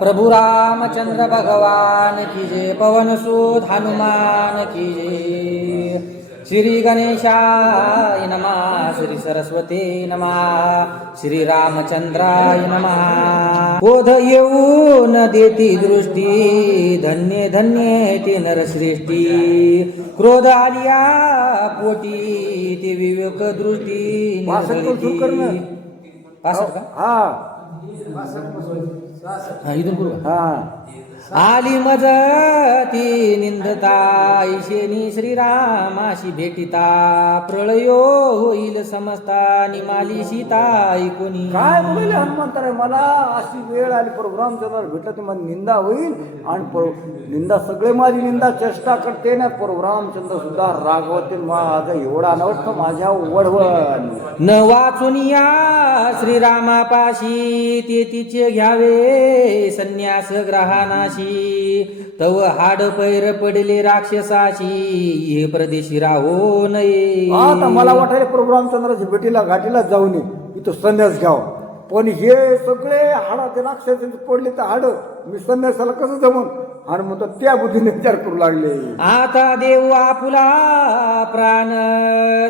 प्रभु रामचंद्र भगवान की जय। पवन सुत हनुमान की जय। श्री गणेशाय नमः, श्री सरस्वती नमः, श्री रामचंद्राय नमः। बोध येऊन देती दृष्टी, धन्य धन्य ते नरश्रेष्ठी। क्रोध आलिया पोटी, ते विवेक दृष्टी निर्मळी। पासष्ट का? हा इथून पूर्व आली मजती निंदता, ऐशेनी श्रीरामाशी भेटिता। प्रळयो होईल समजता, निमाली सीता ऐकुनी। काय बोलले हनुमंतराय, मला अशी वेळ आली परशुरामचंद्र भेटला तर माझी निंदा होईल आणि निंदा सगळे माझी निंदा चेष्टा करते ना। परशुरामचंद्र सुद्धा रागवते, माझा एवढा नवत माझ्या वडवण न वाचून या श्रीरामापाशी, ते तिचे घ्यावे संन्यास ग्रहानाशी। तव हाड पैर पडले राक्षसाशी, हे प्रदेशी राहो नये। आता मला वाटायला परशुरामचंद्राच्या भेटीला घाटीला जाऊन इथं संन्यास घ्याव, पण हे सगळे हाडाचे राक्षस पडले तर हाड मी संन्यासाला कसं जमून हनुमंत त्या बुद्धीने विचार करू लागले। आता देव आपुला प्राण,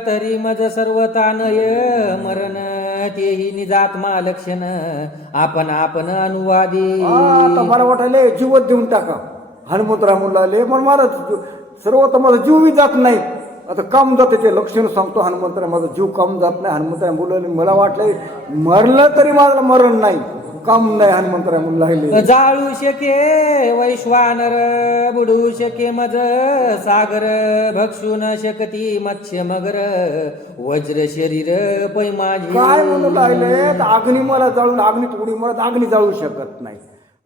तरी मज सर्वतानय मरण। तेही निजात्मा लक्षण, आपण आपण अनुवादी। आता मला वाटायले जीवच देऊन टाका हनुमंतराय म्हणले, पण मला सर्व तर माझा जीवही जात नाही। आता काम जाते ते लक्षण सांगतो हनुमंतराय, माझा जीव काम जात नाही। हनुमंतराय बोलले, मला वाटलं मरलं तरी माझं मरण नाही, काम नाही। हनुमंतराय म्हणू लागले, जाळू शके वैश्वानर, बुडू शके मज सागर। भक्षू न शकती मत्स्य मगर, वज्र शरीर पै माझी। काय म्हणू लागले, अग्नी मला जाळून अग्नीत उडी मारत अग्नी जाळू शकत नाही,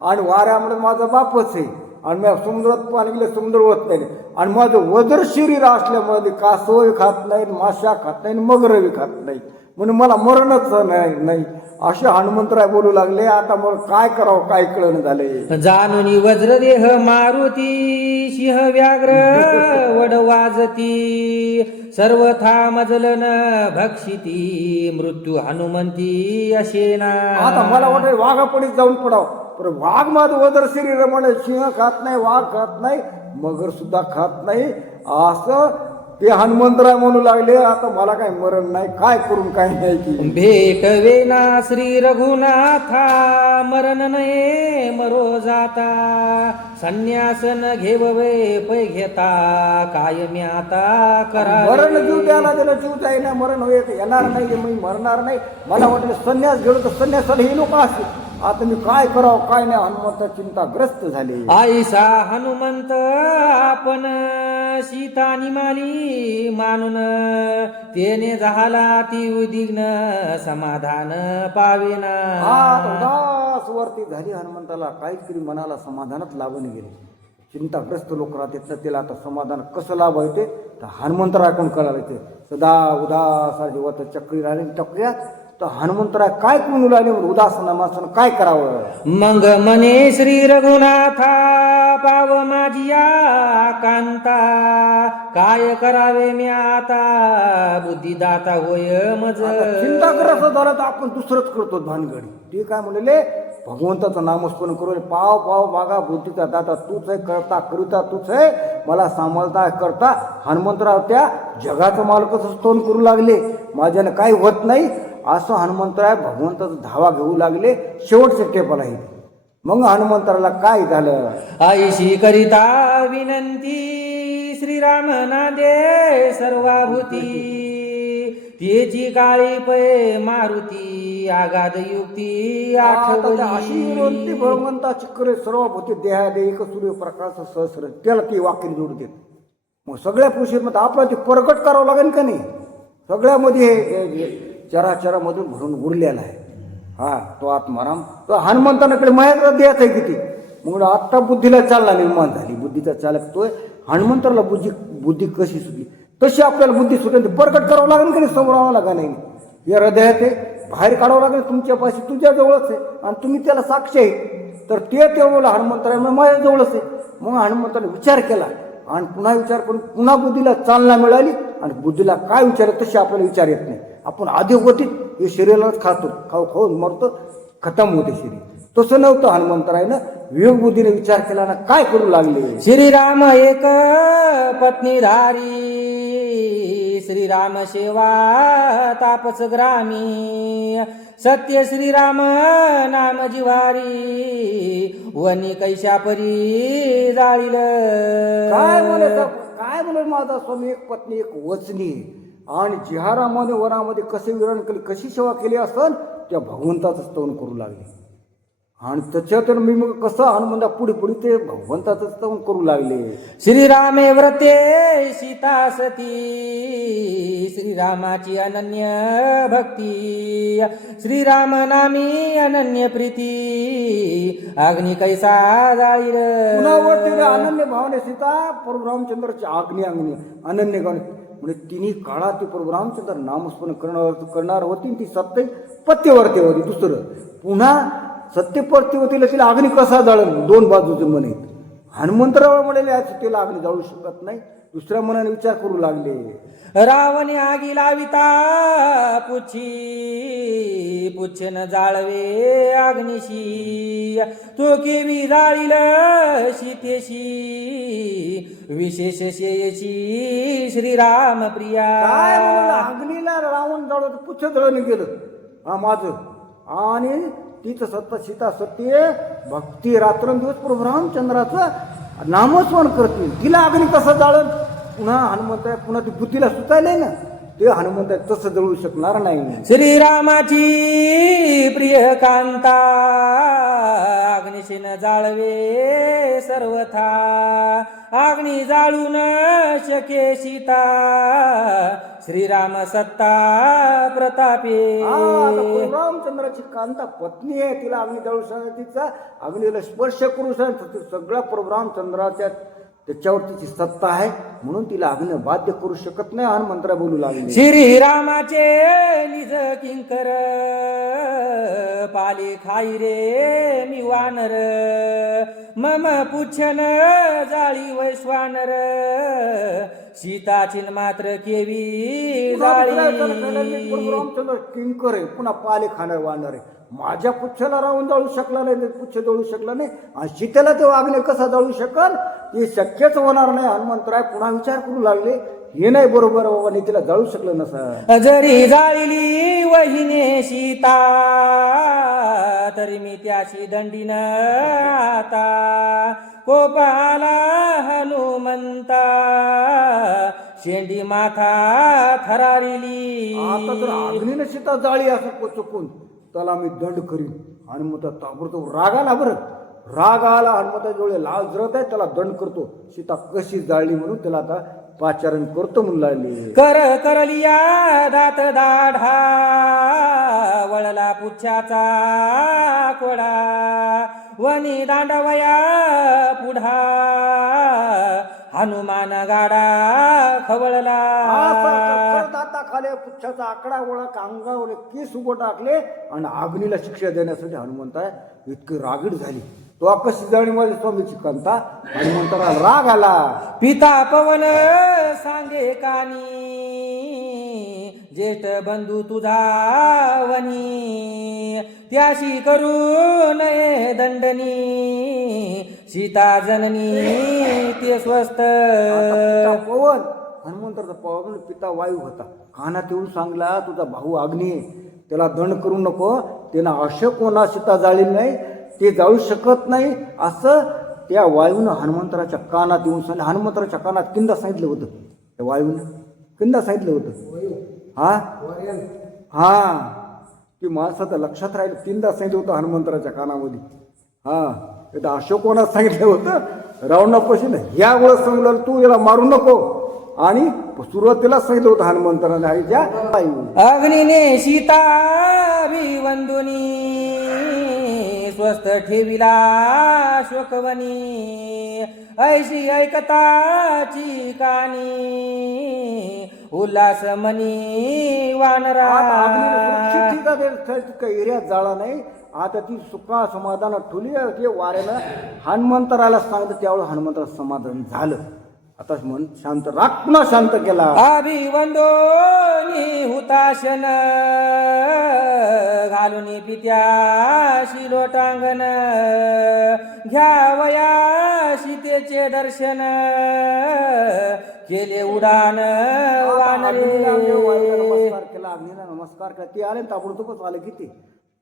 आणि वाऱ्यामुळे माझा बापच आहे, आणि मी समुद्रात पाणी गेलं समुद्र होत नाही, आणि माझं वज्र शरीर असल्यामुळे कासवही खात नाही, माशा खात नाही, मगरही खात नाही, म्हणून मला मरणच नाही असे हनुमंतराय बोलू लागले। आता मला काय करावं काय कळण झाले। जाणून वज्रदेह मारुती, सिंह व्याघ्र वड वाजती। सर्वथा मजलन भक्षिती, मृत्यू हनुमंती अशेना। आता मला वाटत वाघापडीत जाऊन पडाव, पण वाघ माझं वज्र शरीर म्हणे, सिंह खात नाही, वाघ खात नाही, मगर सुद्धा खात नाही, असं ते हनुमंतराय म्हणू लागले। आता मला काही मरण नाही, काय करून काय नाही की भेटवे ना श्री रघुनाथा, मरण नये मरो जाता। संन्यास न घेववे पै घेता, काय मी आता करा। मरण जीव द्यायला दिला, जीव जाईना, मरण येणार नाही, मी मरणार नाही। मला वाटलं संन्यास घेऊ तर संन्यासाला हे लोक असतील, आता मी काय करावं काय नाही। हनुमंत चिंताग्रस्त झाले। आईसा हनुमंत आपण, सीता निमाली मानून। तेने झाला ती उद्विग्न, समाधान पावेना। उदास वरती झाली हनुमंताला, काहीतरी मनाला समाधानच लावून गेले। चिंताग्रस्त लोक राहतात, त्याला आता समाधान कसं लाभायचे तर हनुमंतराकडून कळाले। ते सदा उदास जीवात चक्री राहिले टकऱ्यात, तर हनुमंतराय काय म्हणू लागले, उदास नामासन काय करावं। मग मने श्री रघुनाथा, पाव माझिया कांता। काय करावे मी आता, बुद्धिदाता होय मज। चिंताग्रस्त झालं तर आपण दुसरंच करतो भानगडी। ते काय म्हणले, भगवंताचं नामस्मरण करू, पाव पाव मागा बुद्धीचा दाता तूच आहे, करता करिता तूच आहे, मला सांभाळता करता। हनुमंतराव त्या जगाचं मालकच स्तोन करू लागले, माझ्याने काही होत नाही असं हनुमंतराय भगवंताचा धावा घेऊ लागले। शेवटचे टेपला आहे। मग हनुमंतराला काय झालं, आईशी करिता विनंती, श्रीराम नादे सर्वाभूती। तेची काळी पै मारुती, आगाध युक्ती आठवली। अशी विनंती भगवंताची करे, सर्वभूती देहादे एक सूर्यप्रकाश सहस्र, त्याला ती वाक्य जोड देत। मग सगळ्या पुरुषांमध्ये आपल्याला ते प्रकट करावं लागेल का नाही, सगळ्यामध्ये चराचरामधून भरून उरलेला आहे। हा तो आत्माराम, तो हनुमंताकडे माया द्यायचा आहे किती। मग आत्ता बुद्धीला चालना निर्माण झाली, बुद्धीचा चालक तोय। हनुमंतराला बुद्धी कशी सुटली तशी आपल्याला बुद्धी सुटेल, प्रकट करावं लागेल का नाही, समोर आवाला का नाही, या हृदयात बाहेर काढावं लागेल तुमच्यापाशी, तुझ्या जवळच आहे आणि तुम्ही त्याला साक्षी आहे। तर ते बोला हनुमंतराय माझ्या जवळच आहे। मग हनुमंताने विचार केला आणि पुन्हा विचार करून पुन्हा बुद्धीला चालना मिळाली, आणि बुद्धीला काय विचारत तशी आपल्याला विचार येत नाही। आपण आधी होती हे शरीरालाच खातो, खाऊ खाऊन मरतो, खतम होते शरीर। तसं नव्हतं. हनुमंतरायनं विवेक बुद्धीने विचार केला ना, काय करू लागले. श्रीराम एक पत्नीधारी, श्रीराम सेवा तापस ग्रामी, सत्य श्रीराम नाम जिवारी, वनी कैशा परी जाळील. काय म्हणे माझा स्वामी, एक पत्नी एक वचनी, आणि जिहारामध्ये वनामध्ये कसे विरण केले, कशी सेवा केली असन, त्या भगवंताचं स्तवन करू लागले. आणि त्याच्यातून मी मग कसं हनुमंता पुढे पुढे ते भगवंताचं स्तवन करू लागले. श्रीरामे व्रते सीता सती, श्रीरामाची अनन्य भक्ती, श्रीराम नामी अनन्य प्रीती, अग्नी कैसा जाळील. पुन्हा अनन्य भावने सीता प्रभू रामचंद्राची अग्नी अनन्य गाणे म्हणजे तिन्ही काळात ती प्रभू रामचंद्र नामस्मरण करणार होती. ती सत्य पत्यवर्ती होती. दुसरं पुन्हा सत्यपतीवतीला तिला अग्नी कसा जाळल, दोन बाजूचे मन आहेत. हनुमंतराव म्हणाले तिला अग्नी जाळू शकत नाही. दुसऱ्या मनाने विचार करू लागले. रावणी आगी लाविता पुच्छी, पुच्छन जाळवे अग्निशी, तो केवी जाळील सीतेशी, विशेष शेयची श्रीराम प्रिया. अग्नीला रावण जाळत पुच्छ जळण गेलं हा माझं. आणि तिचं सत्ता सीता सत्य भक्ती रात्रंदिवस प्रभू रामचंद्राचं नामस्मरण करतील. तिला अग्नी कसं जाळत. पुन्हा हनुमंत पुन्हा ती बुद्धीला सुचायलंय ना, ते हनुमंत तसं जळू शकणार नाही. श्रीरामाची प्रिय कांता, अग्निशीन जाळवे सर्वथा, अग्नी जाळून शके सीता, श्रीराम सत्ता प्रतापे. रामचंद्राची कांता पत्नी आहे, तिला अग्नी जाळू शकत, तिचा अग्नीला स्पर्श करू शकत. सगळं प्रभू रामचंद्राच्या त्याच्यावर तिची सत्ता आहे, म्हणून तिला अग्नी बाध्य करू शकत नाही. हनुमंतरा बोलू लागले. श्रीरामाचे निज किंकर, पाले खाई रे मी वानर, मम पुच्छन जाळी वैश्वानर, सीताची मात्र केवी जाळी. रामचंद्र किंकर आहे, पुन्हा पाले खाणार वानर आहे. माझ्या पुच्छला राहून जाळू शकला नाही, पुच्छ जाळू शकला नाही, आणि सीतेला ते वागणे कसा जाळू शकल, हे शक्यच होणार नाही. हनुमंतराय पुन्हा विचार करू लागले, हे नाही बरोबर बाबा, नाही तिला जाळू शकलं नसा. जरी जाळली वहिने सीता, तरी मी त्याशी दंडीन आता, कोप आला हनुमंता, शेंडी माथा थरारिली. आता जर अग्नीने सीता जाळी असं चुकून, त्याला मी दंड करीन. हनुमंत ताबडतोब राग आला. बरं राग आला हनुमंताजवळ, लाल जरत आहे, त्याला दंड करतो. सीता कशी जाळली म्हणून त्याला आता पाचारण करतो म्हणून लागले. करलिया दात दाढा, वळला पुच्छाचा कोडा, वनी दांडवया पुढा, हनुमान गाडा खवळला. खाली पुच्छाचा आकडा वळा, अंगावर केस उभं टाकले, आणि अग्नीला शिक्षा देण्यासाठी हनुमंत इतकी रागीड झाली. तो कशी जाळी माझी स्वामीची कांता. हनुमंताला राग आला. पिता पवन सांगे कानी, ज्येष्ठ बंधू तुझा वनी, त्याशी करू नये दंडनी, सीता जननी ते स्वस्त. पवन हनुमंताचा पवन पिता वायू होता. कानात येऊन सांगला, तुझा भाऊ अग्नी, त्याला दंड करू नको, त्यानं अशक कोणा सीता जाळी नाही, ते जाळू शकत नाही, असं त्या वायूनं हनुमंतराच्या कानात येऊन सांगितलं. हनुमंतराच्या कानात किंदा सांगितलं होतं, त्या वायूनं किंदा सांगितलं होतं. हा ती माणसाचं लक्षात राहिलं. किंदा सांगितलं होतं हनुमंतराच्या कानामध्ये. ते अशोकोनात सांगितलं होतं रावणापासून, ह्या वेळेस सांगलं तू याला मारू नको, आणि सुरुवातीला सांगितलं होतं हनुमंतराने आईच्या अग्नीने सीता वंदुनी, स्वस्थ ठेविला शोकवनी, ऐशी ऐकताची कानी, उल्हास मनी वानरा. एरियात जाळा नाही. आता ती सुखा समाधानात ठुली. ते वाऱ्यानं हनुमंतराला सांगतं, त्यावेळेस हनुमंतराला समाधान झालं. आता मन शांत राग पुन्हा शांत केला. अभिवंदोनी हुताशन घालून पित्याशी लोटांगण घ्यावया सीतेचे दर्शन केले उडान अग्नीला वानरे. नमस्कार केला, अग्नीला नमस्कार केला. ते आले ताबडतोबच आले किती,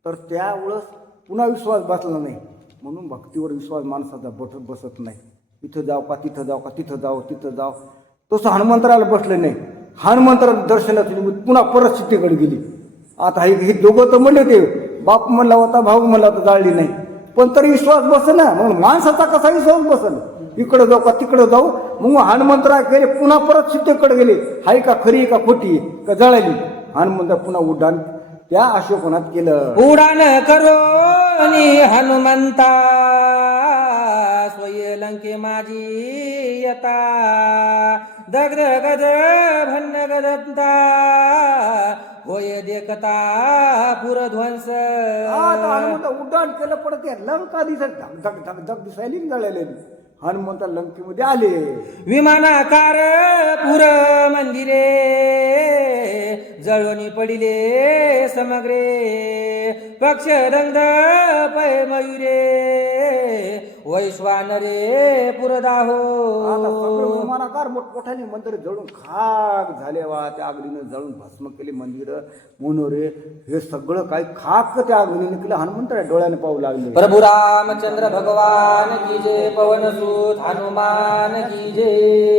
तर त्यावेळेस पुन्हा विश्वास बसला नाही. म्हणून भक्तीवर विश्वास माणसाचा बसत नाही. इथं जाऊ का तिथं जाऊ का, तिथं जाऊ तिथं जाऊ. तसं हनुमंतराला बसले नाही. हनुमंतराला दर्शनाची पुन्हा परत सीतेकडे गेली. आता हे दोघं तर म्हणले, ते बाप म्हणला होता, भाऊ म्हणला होता, जाळली नाही, पण तरी विश्वास बस ना. म्हणून माणसाचा कसा विश्वास बसल, इकडं जाऊ का तिकडं जाऊ. मग हनुमंतराय गेले, पुन्हा परत सीतेकडे गेले. हाय का खरी का खोटी का जळाली. हनुमंत पुन्हा उड्डाण त्या अशोकवनात केलं. उडान करो हनुमंता स्वय लंके माझी यता दगद गद भन्न गदंता होय देखता पुरध्वंस. आता हनुमंत उड्डाण केलं, पण ते लंका दिसत धग धग धग धग दिसायली जळालेली. हनुमंत लंकेमध्ये आले. विमानाकार पुर मंदिरे जळवणी पडिले समग्रे पक्ष रंग पै मयुरे वैश्वानरे पुरदाहो. आता सगळं विमानाकार मोठमोठ्याने मंदिर जळून खाक झाले. वा त्या अग्नीनं जळून भस्म केली मंदिर मनोरे. हे सगळं काही खाक त्या अग्नीने केलं. हनुमंत डोळ्याने पाहू लागले. प्रभु रामचंद्र भगवान की जय. पवन सूत हनुमान की जय.